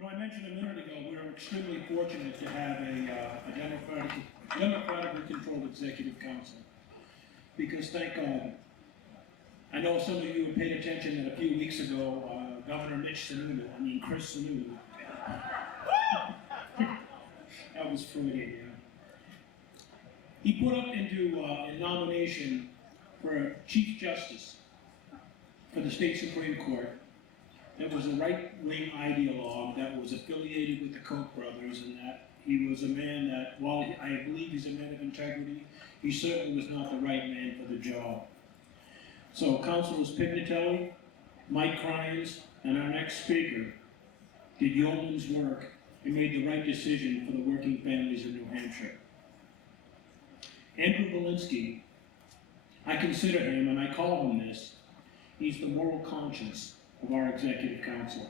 You know, I mentioned a minute ago, we're extremely fortunate to have a democratically controlled executive council. Because thank God, I know some of you have paid attention that a few weeks ago, Governor Chris Sununu, that was Freudian, yeah. He put up into a nomination for a Chief Justice for the state Supreme Court that was a right-wing ideologue that was affiliated with the Koch brothers, and that he was a man that, while I believe he's a man of integrity, he certainly was not the right man for the job. So Councilors Pignatelli, Mike Cryans, and our next speaker did yeoman's work and made the right decision for the working families of New Hampshire. Andru Volinsky, I consider him, and I call him this, he's the moral conscience of our executive council.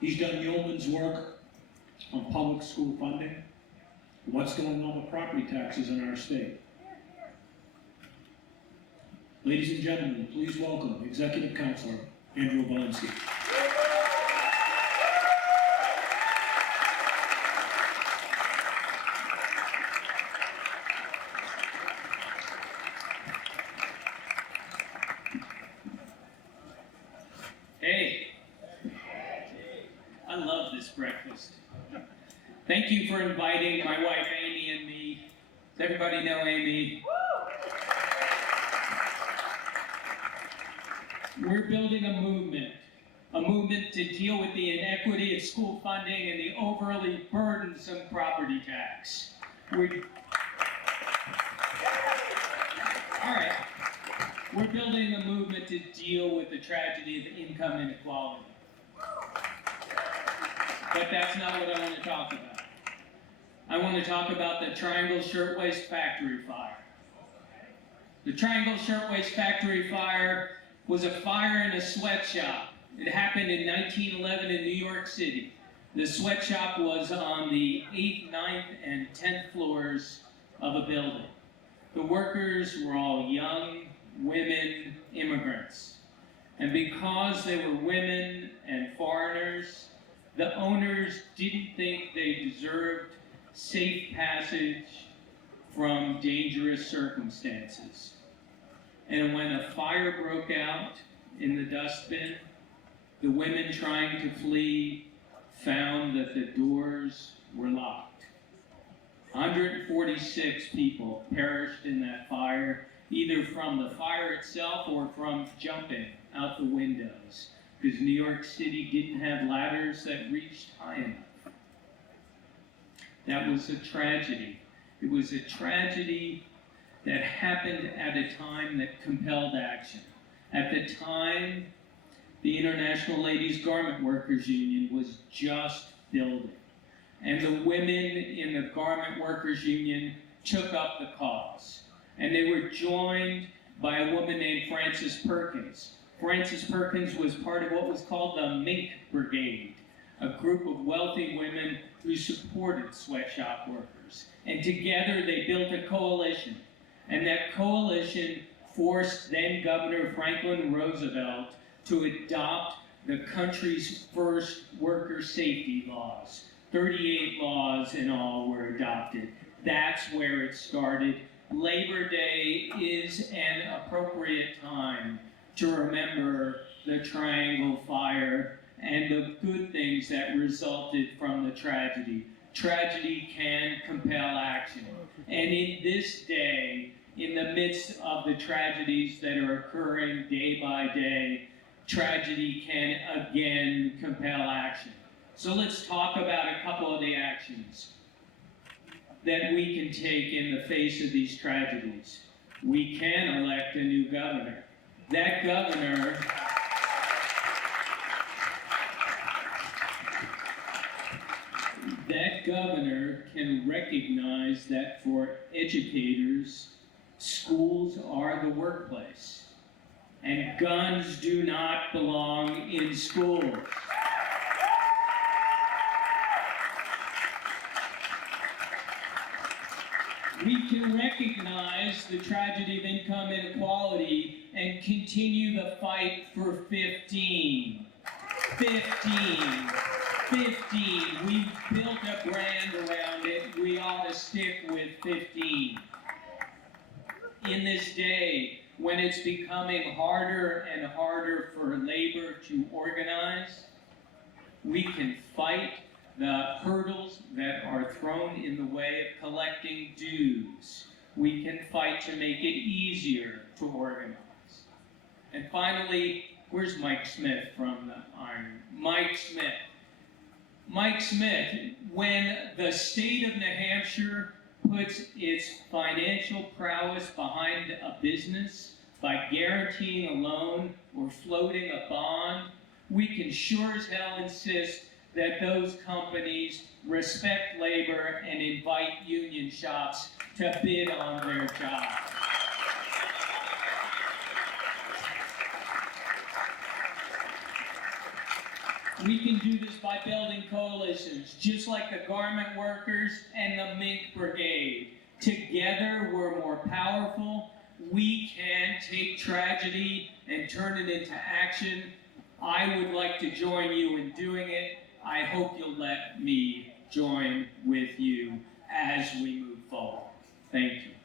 He's done yeoman's work on public school funding, what's going on with property taxes in our state. Ladies and gentlemen, please welcome Executive Councilor Andru Volinsky. Hey, I love this breakfast. Thank you for inviting my wife Amy and me. Does everybody know Amy? We're building a movement to deal with the inequity of school funding and the overly burdensome property tax. We're building a movement to deal with the tragedy of income inequality. But that's not what I want to talk about. I want to talk about the Triangle Shirtwaist Factory fire. The Triangle Shirtwaist Factory fire was a fire in a sweatshop. It happened in 1911 in New York City. The sweatshop was on the 8th, 9th, and 10th floors of a building. The workers were all young, women, immigrants. And because they were women and foreigners, the owners didn't think they deserved safe passage from dangerous circumstances. And when a fire broke out in the dustbin, the women trying to flee found that the doors were locked. 146 people perished in that fire, either from the fire itself or from jumping out the windows, because New York City didn't have ladders that reached high enough. That was a tragedy. It was a tragedy that happened at a time that compelled action. At the time, the International Ladies Garment Workers Union was just building. And the women in the Garment Workers Union took up the cause. And they were joined by a woman named Frances Perkins. Frances Perkins was part of what was called the Mink Brigade, a group of wealthy women who supported sweatshop workers. And together they built a coalition. And that coalition forced then Governor Franklin Roosevelt to adopt the country's first worker safety laws. 38 laws in all were adopted. That's where it started. Labor Day is an appropriate time to remember the Triangle Fire and the good things that resulted from the tragedy. Tragedy can compel action. And in this day, in the midst of the tragedies that are occurring day by day, tragedy can again compel action. So let's talk about a couple of the actions that we can take in the face of these tragedies. We can elect a new governor. That governor can recognize that for educators, schools are the workplace, and guns do not belong in schools. We can recognize the tragedy of income inequality and continue the fight for 15 when it's becoming harder and harder for labor to organize, we can fight the hurdles that are thrown in the way of collecting dues. We can fight to make it easier to organize. And finally, where's Mike Smith from the Iron? Mike Smith. Mike Smith, when the state of New Hampshire puts its financial prowess behind a business by guaranteeing a loan or floating a bond, we can sure as hell insist that those companies respect labor and invite union shops to bid on their jobs. We can do this by building coalitions, just like the garment workers and the Mink Brigade. Together, we're more powerful. We can take tragedy and turn it into action. I would like to join you in doing it. I hope you'll let me join with you as we move forward. Thank you.